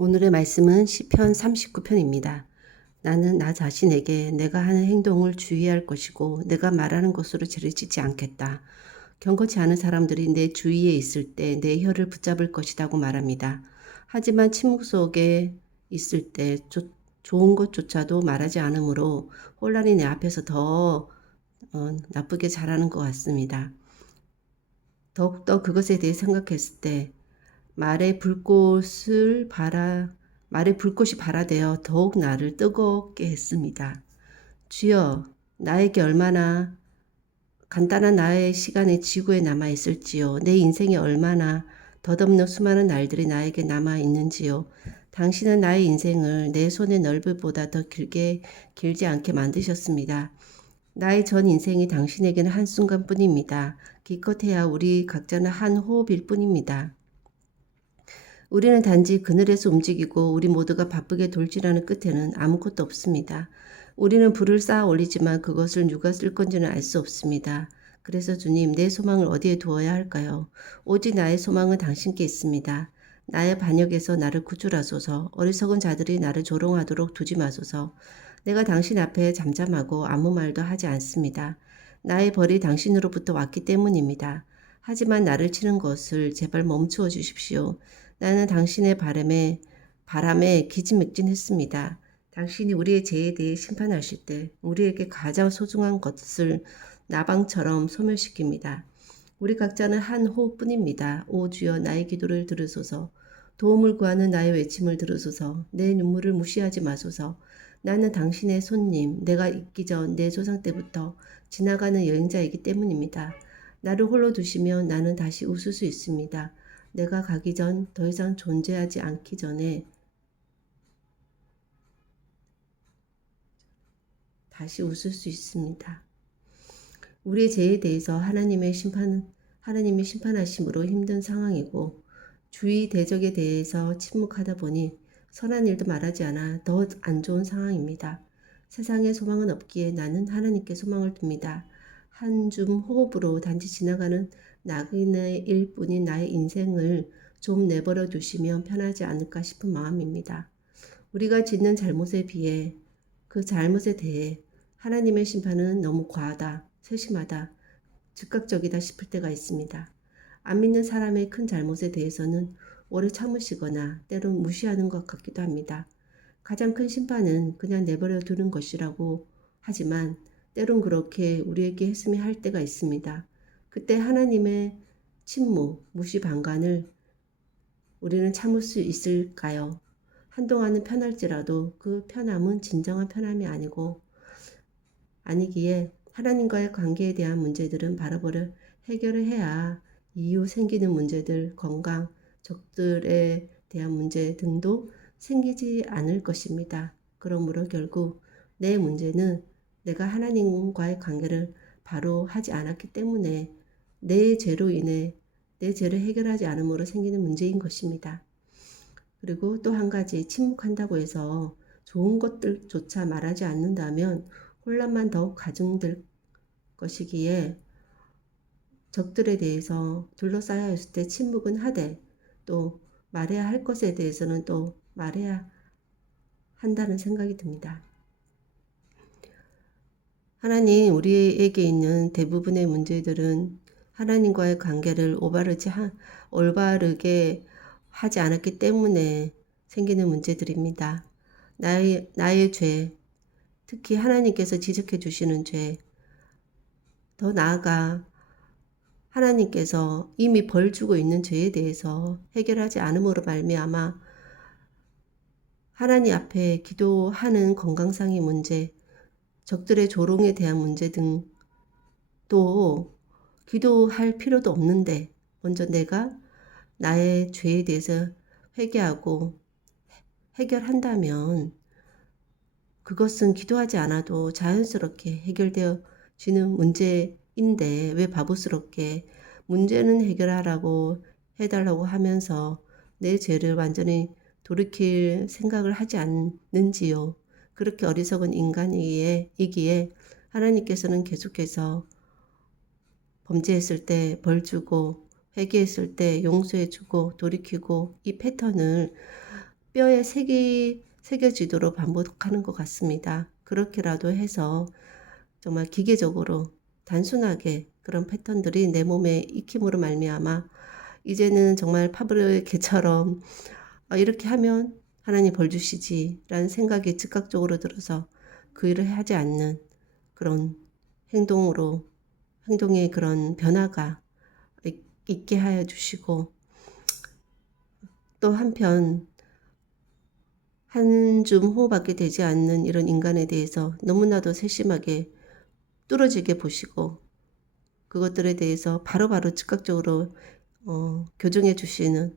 오늘의 말씀은 시편 39편입니다. 나는 나 자신에게 내가 하는 행동을 주의할 것이고 내가 말하는 것으로 죄를 짓지 않겠다. 경건치 않은 사람들이 내 주위에 있을 때 내 혀를 붙잡을 것이라고 말합니다. 하지만 침묵 속에 있을 때 좋은 것조차도 말하지 않으므로 혼란이 내 앞에서 더 나쁘게 자라는 것 같습니다. 더욱더 그것에 대해 생각했을 때 말의 불꽃이 발아되어 더욱 나를 뜨겁게 했습니다. 주여, 나에게 얼마나 간단한 나의 시간이 지구에 남아 있을지요. 내 인생에 얼마나 덧없는 수많은 날들이 나에게 남아 있는지요. 당신은 나의 인생을 내 손의 넓이보다 더 길지 않게 만드셨습니다. 나의 전 인생이 당신에게는 한순간뿐입니다. 기껏해야 우리 각자는 한 호흡일 뿐입니다. 우리는 단지 그늘에서 움직이고 우리 모두가 바쁘게 돌진하는 끝에는 아무것도 없습니다. 우리는 불을 쌓아 올리지만 그것을 누가 쓸 건지는 알 수 없습니다. 그래서 주님, 내 소망을 어디에 두어야 할까요? 오직 나의 소망은 당신께 있습니다. 나의 반역에서 나를 구출하소서. 어리석은 자들이 나를 조롱하도록 두지 마소서. 내가 당신 앞에 잠잠하고 아무 말도 하지 않습니다. 나의 벌이 당신으로부터 왔기 때문입니다. 하지만 나를 치는 것을 제발 멈추어 주십시오. 나는 당신의 바람에 기진맥진했습니다. 당신이 우리의 죄에 대해 심판하실 때 우리에게 가장 소중한 것을 나방처럼 소멸시킵니다. 우리 각자는 한 호흡뿐입니다. 오 주여, 나의 기도를 들으소서. 도움을 구하는 나의 외침을 들으소서. 내 눈물을 무시하지 마소서. 나는 당신의 손님, 내가 있기 전 내 조상 때부터 지나가는 여행자이기 때문입니다. 나를 홀로 두시면 나는 다시 웃을 수 있습니다. 내가 가기 전 더 이상 존재하지 않기 전에 다시 웃을 수 있습니다. 우리의 죄에 대해서 하나님이 심판하심으로 힘든 상황이고 주의 대적에 대해서 침묵하다 보니 선한 일도 말하지 않아 더 안 좋은 상황입니다. 세상에 소망은 없기에 나는 하나님께 소망을 둡니다. 한 줌 호흡으로 단지 지나가는 나그네의 일뿐인 나의 인생을 좀 내버려 두시면 편하지 않을까 싶은 마음입니다. 우리가 짓는 잘못에 비해 그 잘못에 대해 하나님의 심판은 너무 과하다, 세심하다, 즉각적이다 싶을 때가 있습니다. 안 믿는 사람의 큰 잘못에 대해서는 오래 참으시거나 때론 무시하는 것 같기도 합니다. 가장 큰 심판은 그냥 내버려 두는 것이라고 하지만 때론 그렇게 우리에게 했으면 할 때가 있습니다. 그때 하나님의 침묵, 무시, 방관을 우리는 참을 수 있을까요? 한동안은 편할지라도 그 편함은 진정한 편함이 아니기에 하나님과의 관계에 대한 문제들은 바로바로 해결을 해야 이후 생기는 문제들, 건강, 적들에 대한 문제 등도 생기지 않을 것입니다. 그러므로 결국 내 문제는 내가 하나님과의 관계를 바로 하지 않았기 때문에 내 죄로 인해 내 죄를 해결하지 않음으로 생기는 문제인 것입니다. 그리고 또 한 가지, 침묵한다고 해서 좋은 것들조차 말하지 않는다면 혼란만 더욱 가중될 것이기에 적들에 대해서 둘러싸여 있을 때 침묵은 하되 또 말해야 할 것에 대해서는 또 말해야 한다는 생각이 듭니다. 하나님, 우리에게 있는 대부분의 문제들은 하나님과의 관계를 올바르게 하지 않았기 때문에 생기는 문제들입니다. 나의 죄, 특히 하나님께서 지적해 주시는 죄, 더 나아가 하나님께서 이미 벌 주고 있는 죄에 대해서 해결하지 않음으로 말미암아 하나님 앞에 기도하는 건강상의 문제, 적들의 조롱에 대한 문제 등 또 기도할 필요도 없는데 먼저 내가 나의 죄에 대해서 회개하고 해결한다면 그것은 기도하지 않아도 자연스럽게 해결되어지는 문제인데 왜 바보스럽게 문제는 해결하라고 해달라고 하면서 내 죄를 완전히 돌이킬 생각을 하지 않는지요. 그렇게 어리석은 인간이기에 하나님께서는 계속해서 범죄했을 때 벌 주고 회개했을 때 용서해 주고 돌이키고 이 패턴을 뼈에 새겨지도록 반복하는 것 같습니다. 그렇게라도 해서 정말 기계적으로 단순하게 그런 패턴들이 내 몸에 익힘으로 말미암아 이제는 정말 파브르의 개처럼 이렇게 하면 하나님 벌 주시지라는 생각이 즉각적으로 들어서 그 일을 하지 않는 그런 행동의 그런 변화가 있게 하여 주시고, 또 한편 한 줌 호흡밖에 되지 않는 이런 인간에 대해서 너무나도 세심하게 뚫어지게 보시고 그것들에 대해서 바로바로 즉각적으로 교정해 주시는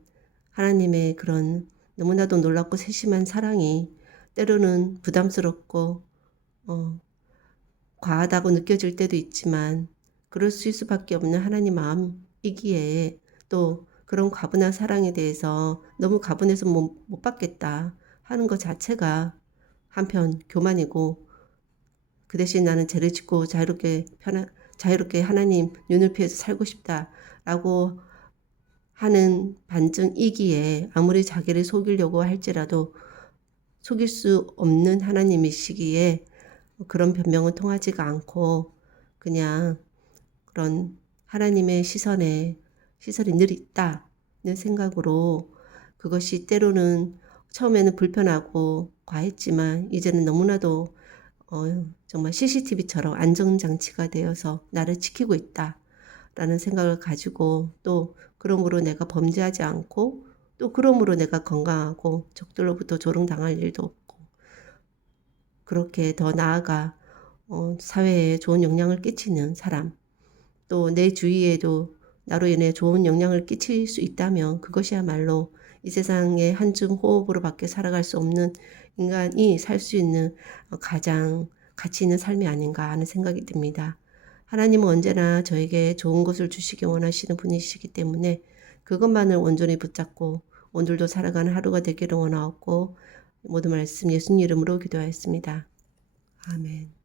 하나님의 그런 너무나도 놀랍고 세심한 사랑이 때로는 부담스럽고 과하다고 느껴질 때도 있지만 그럴 수밖에 없는 하나님 마음이기에, 또 그런 과분한 사랑에 대해서 너무 과분해서 못 받겠다 하는 것 자체가 한편 교만이고, 그 대신 나는 죄를 짓고 자유롭게 하나님 눈을 피해서 살고 싶다라고 하는 반증이기에 아무리 자기를 속이려고 할지라도 속일 수 없는 하나님이시기에 그런 변명은 통하지가 않고 그냥 그런 하나님의 시선이 늘 있다는 생각으로, 그것이 때로는 처음에는 불편하고 과했지만 이제는 너무나도 정말 CCTV처럼 안전장치가 되어서 나를 지키고 있다라는 생각을 가지고, 또 그러므로 내가 범죄하지 않고 또 그러므로 내가 건강하고 적들로부터 조롱당할 일도 없고 그렇게 더 나아가 사회에 좋은 영향을 끼치는 사람, 또 내 주위에도 나로 인해 좋은 영향을 끼칠 수 있다면 그것이야말로 이 세상에 한 줌 호흡으로 밖에 살아갈 수 없는 인간이 살 수 있는 가장 가치 있는 삶이 아닌가 하는 생각이 듭니다. 하나님은 언제나 저에게 좋은 것을 주시기 원하시는 분이시기 때문에 그것만을 온전히 붙잡고 오늘도 살아가는 하루가 되기를 원하옵고, 모든 말씀 예수님 이름으로 기도하였습니다. 아멘.